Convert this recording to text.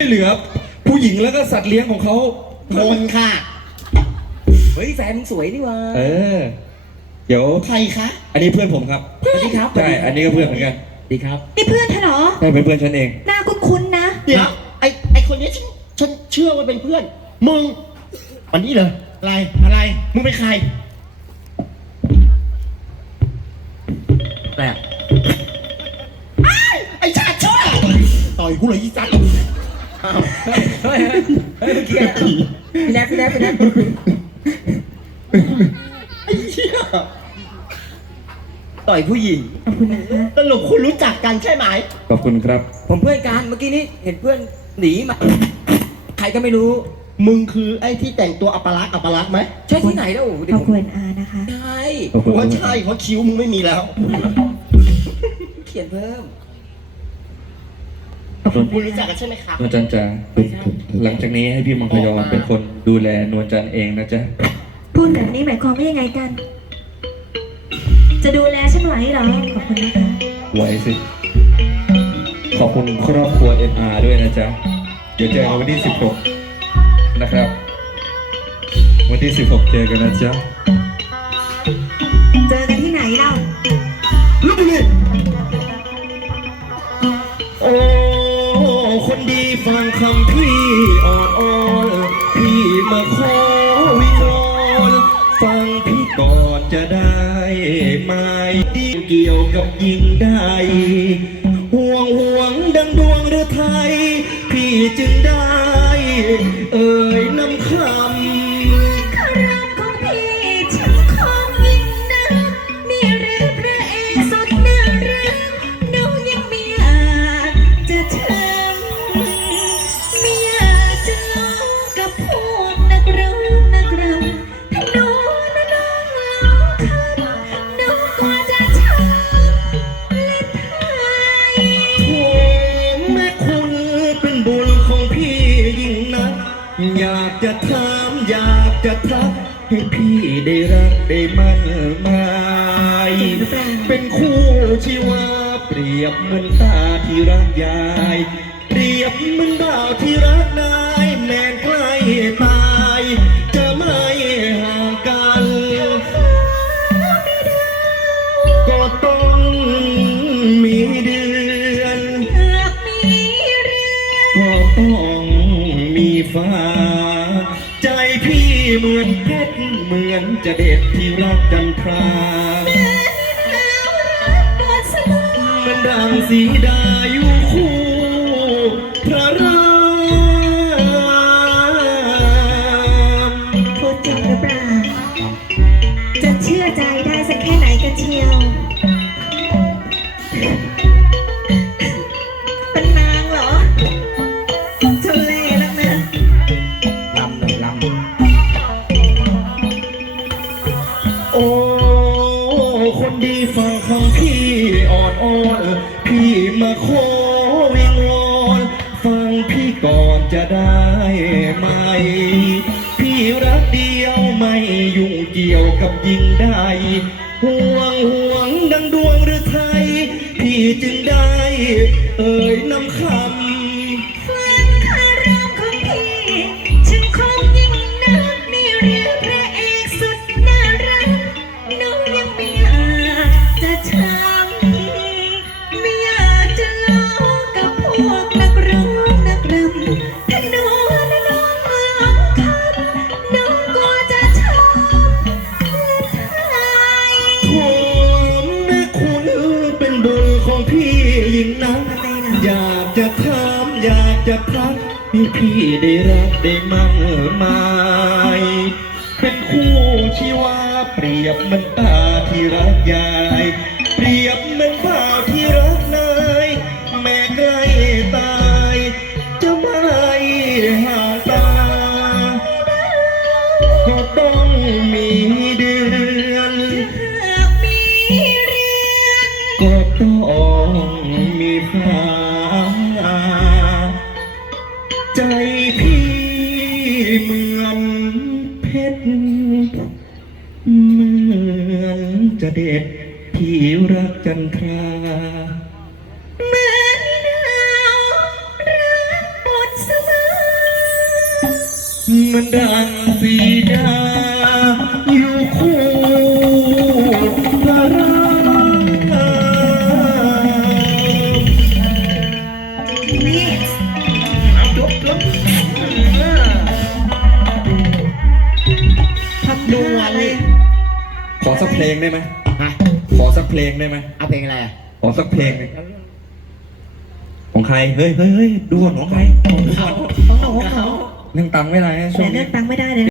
ช่วยเหลือผู้หญิงแล้วก็สัตว์เลี้ยงของเขาคนค่ะ เฮ้ยแฟนมึงสวยนี่หวะเออ เดี๋ยว ใครคะ อันนี้เพื่อนผมครับสวัสดีครับ ใช่อันนี้ก็เพื่อนเหมือนกันดีครับนี่เพื่อนเธอเหรอใช่เป็นเพื่อนฉันเองหน้าคุ้นๆนะ เดี๋ยวไอไอคนนี้ฉันฉันเชื่อว่าเป็นเพื่อน มึงวันนี้เลยอะไร อะไร มึงเป็นใครแปลกไอชาติชั่วต่อยกูเลยอีสัตว์อ้าว เฮ้ยเฮ้ยเกี้อะพี่แนทพี่แนทพี่แนทไอ้เหี้ยต่อยผู้หญิงขอบคุณนะคะสรุปคุณรู้จักกันใช่ไหม ขอบคุณครับ ผมเพื่อนกันเมื่อกี้นี้เห็นเพื่อนหนีมา ใครก็ไม่รู้ มึงคือไอ้ที่แต่งตัวอัปลักษณ์อัปลักษณ์ไหมใช่ที่ไหนแล้วขเดี๋ยอวบผมคุณอานะคะ ใช่ ขอบคุณ ว่าใช่เพราะคิ้วมึงไม่มีแล้ว เขียนเพิ่ม คุณคุณรู้นะจักคะกันใช่ไหมครับ นวลจันทร์จ๋าหลังจากนี้ให้พี่มังคยอเป็นคนดูแลนวลจันทร์เองนะจ๊ะ พูดแบบนี้หมายความว่ายังไงกัน จะดูแลฉันไหวเหรอ ขอบคุณนะคะ ไหวสิ ขอบคุณครอบครัว NR ด้วยนะจ๊ะ เดี๋ยวเจอกันวันที่ 16 นะครับ วันที่ 16 เจอกันนะจ๊ะ ฟังคำพี่อ่อนอ่อนพี่มาขอวิงวอนฟังพี่ก่อนจะได้ไหมดีเกี่ยวกับยิงได้ห่วงห่วงดังดวงเรือไทย พี่จึงได้ เอ่ยนำคำ อยากจะถามอยากจะทัก ให้พี่ได้รักได้มั่นหมายจริงหรือเปล่าเป็นคู่ชีวาเปรียบเหมือนตาที่รักยาย เปรียบเหมือนบ่าวที่รักนายแม้ใกล้ตา พี่เหมือนเพชรเหมือนจะเด็ดที่รักจันทราแล้วรักบทสลายมันดังสีดาอยู่ ก่อนจะได้ไหม พี่รักเดียวไม่ยุ่งเกี่ยวกับยิงได้ ห่วงห่วงดังดวงหรือไทย พี่จึงได้ เอ่ยนำคำ พี่ยิ่งนักอยากจะถามอยากจะทักให้พี่ได้รักได้มั่งหมายเป็นคู่ชีวาเปรียบเหมันตาที่รักยา ฟ้า ใจพี่เหมือนเพชรเหมือนจะเด็ดที่รักจันทราเหมือนดาวรักบทสมันดังสีดา นี่จบแล้วทำดูอะไรขอสักเพลงได้ไหมฮะขอสักเพลงได้ไหมเอาเพลงอะไรอะขอสักเพลงหนึ่งของใคร เฮ้ยเฮ้ยเฮ้ยดูก่อนของใครของเขาของเขาเรื่องตังไม่ไรนะช่แต่วงเลืนี้อกตังค์ไม่ได้เลย